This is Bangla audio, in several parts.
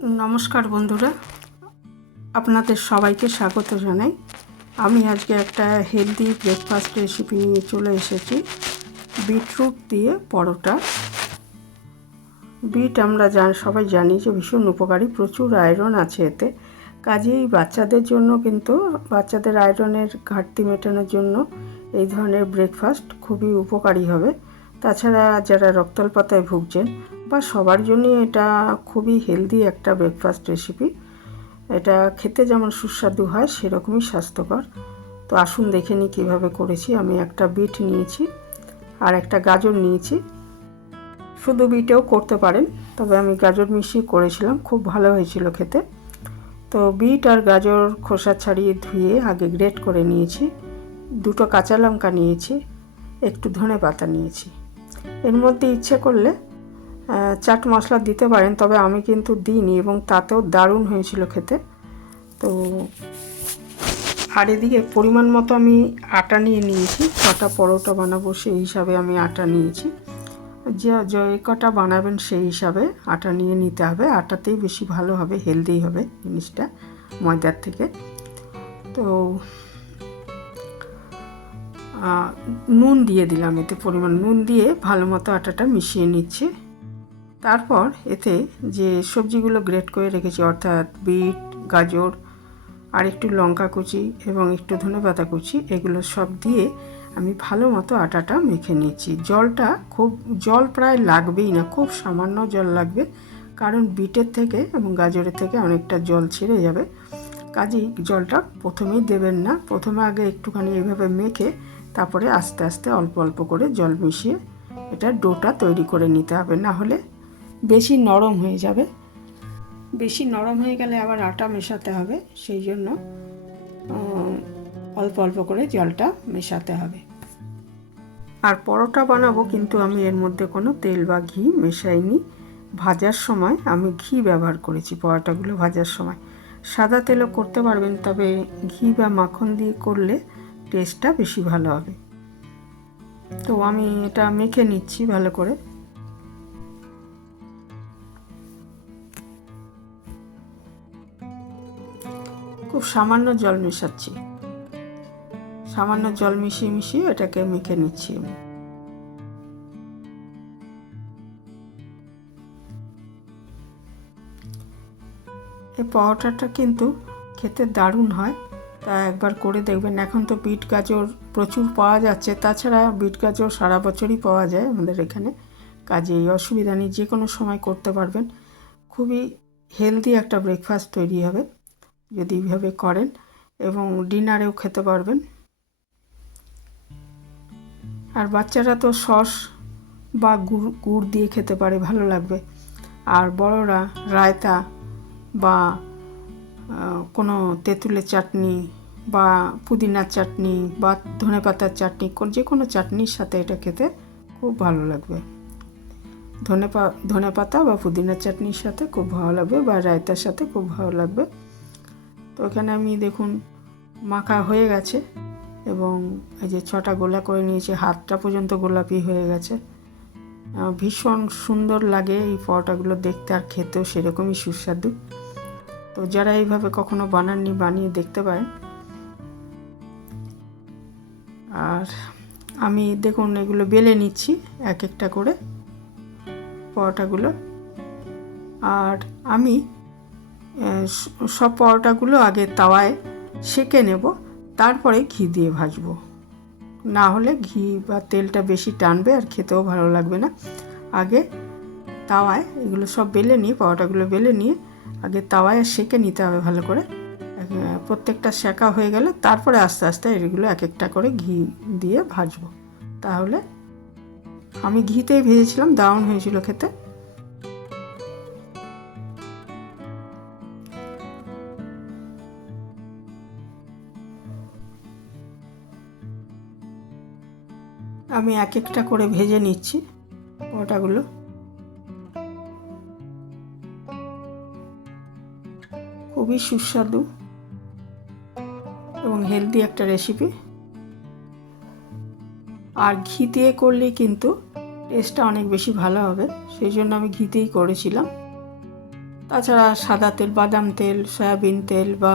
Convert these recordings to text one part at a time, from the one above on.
নমস্কার বন্ধুরা, আপনাদের সবাইকে স্বাগত জানাই। আমি আজকে একটা হেলদি ব্রেকফাস্ট রেসিপি নিয়ে চলে এসেছি। বিটরুট দিয়ে পরোটা। বিট আমরা সবাই জানি যে ভীষণ উপকারী, প্রচুর আয়রন আছে এতে। কাজেই বাচ্চাদের জন্য কিন্তু বাচ্চাদের আয়রনের ঘাটতি মেটানোর জন্য এই ধরনের ব্রেকফাস্ট খুবই উপকারী হবে। তাছাড়া যারা রক্তাল্পতায় ভুগছেন বা সবার জন্যই এটা খুবই হেলদি একটা ব্রেকফাস্ট রেসিপি। এটা খেতে যেমন সুস্বাদু হয় সেরকমই স্বাস্থ্যকর। তো আসুন দেখে নিই কীভাবে করেছি। আমি একটা বিট নিয়েছি আর একটা গাজর নিয়েছি। শুধু বিটেও করতে পারেন, তবে আমি গাজর মিশিয়ে করেছিলাম, খুব ভালো হয়েছিল খেতে। তো বিট আর গাজর খোসা ছাড়িয়ে ধুয়ে আগে গ্রেট করে নিয়েছি। দুটো কাঁচা লঙ্কা নিয়েছি, একটু ধনেপাতা নিয়েছি। এর মধ্যে ইচ্ছে করলে চাট মশলা দিতে পারেন, তবে আমি কিন্তু দিইনি এবং তাতেও দারুণ হয়েছিল খেতে। তো আর এদিকে পরিমাণ মতো আমি আটা নিয়ে নিয়েছি। কটা পরোটা বানাবো সেই হিসাবে আমি আটা নিয়েছি। যে কটা বানাবেন সেই হিসাবে আটা নিয়ে নিতে হবে। আটাতেই বেশি ভালো হবে, হেলদি হবে জিনিসটা ময়দার থেকে। তো নুন দিয়ে দিলাম, এতে পরিমাণ নুন দিয়ে ভালো মতো আটাটা মিশিয়ে নিচ্ছি। তারপর এতে যে সবজিগুলো গ্রেট করে রেখেছি, অর্থাৎ বিট, গাজর আর একটু লঙ্কা কুচি এবং একটু ধনেপাতা কুচি, এগুলো সব দিয়ে আমি ভালো মতো আটাটা মেখে নিচ্ছি। জল প্রায় লাগবেই না, খুব সামান্য জল লাগবে, কারণ বিটের থেকে এবং গাজরের থেকে অনেকটা জল ছেড়ে যাবে। কাজেই জলটা প্রথমেই দেবেন না, প্রথমে আগে একটুখানি এইভাবে মেখে তারপরে আস্তে আস্তে অল্প অল্প করে জল মিশিয়ে এটা ডোটা তৈরি করে নিতে হবে, না হলে বেশি নরম হয়ে যাবে। বেশি নরম হয়ে গেলে আবার আটা মেশাতে হবে, সেই জন্য অল্প অল্প করে জলটা মেশাতে হবে। আর পরোটা বানাবো, কিন্তু আমি এর মধ্যে কোনো তেল বা ঘি মেশাইনি। ভাজার সময় আমি ঘি ব্যবহার করেছি পরোটাগুলো ভাজার সময়। সাদা তেলও করতে পারবেন, তবে ঘি বা মাখন দিয়ে করলে টেস্টটা বেশি ভালো হবে। তো আমি এটা মেখে নিচ্ছি ভালো করে। খুব সামান্য জল মেশাচ্ছি, সামান্য জল মিশিয়ে মিশিয়ে এটাকে মেখে নিচ্ছি আমি। এই পরোটাটা কিন্তু খেতে দারুণ হয়, তা একবার করে দেখবেন। এখন তো বিট গাজর প্রচুর পাওয়া যাচ্ছে, তাছাড়া বিট গাজর সারা বছরই পাওয়া যায় আমাদের এখানে। কাজেই অসুবিধা নেই, যে কোনো সময় করতে পারবেন। খুবই হেলদি একটা ব্রেকফাস্ট তৈরি হবে যদি এইভাবে করেন, এবং ডিনারেও খেতে পারবেন। আর বাচ্চারা তো সস বা গুড় দিয়ে খেতে পারে, ভালো লাগবে। আর বড়রা রায়তা বা কোনো তেঁতুলের চাটনি বা পুদিনার চাটনি বা ধনেপাতার চাটনি, যে কোনো চাটনির সাথে এটা খেতে খুব ভালো লাগবে। ধনেপাতা বা পুদিনার চাটনির সাথে খুব ভালো লাগবে, বা রায়তার সাথে খুব ভালো লাগবে। তো এখানে আমি দেখুন মাখা হয়ে গেছে, এবং এই যে 6টা গোলা করে নিয়েছি, হাতটা পর্যন্ত গোলাপি হয়ে গেছে। ভীষণ সুন্দর লাগে এই পরোটাগুলো দেখতে, আর খেতেও সেরকমই সুস্বাদু। তো যারা এইভাবে কখনো বানাননি, বানিয়ে দেখতে পারেন। আর আমি দেখুন এগুলো বেলে নিচ্ছি এক একটা করে পরোটাগুলো। আর আমি সব পরোটাগুলো আগে তাওয়ায় সেঁকে নেব, তারপরে ঘি দিয়ে ভাজবো। না হলে ঘি বা তেলটা বেশি টানবে আর খেতেও ভালো লাগবে না। আগে তাওয়ায় এগুলো সব বেলে নিয়ে, পরোটাগুলো বেলে নিয়ে আগে তাওয়ায় সেঁকে নিতে হবে ভালো করে। প্রত্যেকটা সেঁকা হয়ে গেলে তারপরে আস্তে আস্তে এগুলো এক একটা করে ঘি দিয়ে ভাজবো। তাহলে আমি ঘিতেই ভেজেছিলাম, দারুণ হয়েছিল খেতে। আমি এক একটা করে ভেজে নিচ্ছি পরোটাগুলো। খুবই সুস্বাদু এবং হেলদি একটা রেসিপি। আর ঘি দিয়ে করলে কিন্তু টেস্টটা অনেক বেশি ভালো হবে, সেই জন্য আমি ঘিতেই করেছিলাম। তাছাড়া সাদা তেল, বাদাম তেল, সয়াবিন তেল বা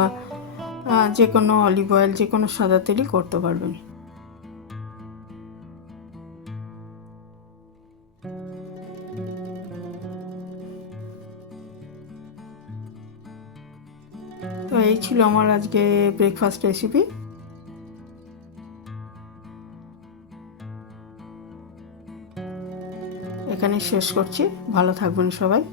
যে কোনো অলিভ অয়েল, যে কোনো সাদা তেলই করতে পারবেন। তো এই ছিল আমার আজকে ব্রেকফাস্ট রেসিপি। এখানে শেষ করছি। ভালো থাকবেন সবাই।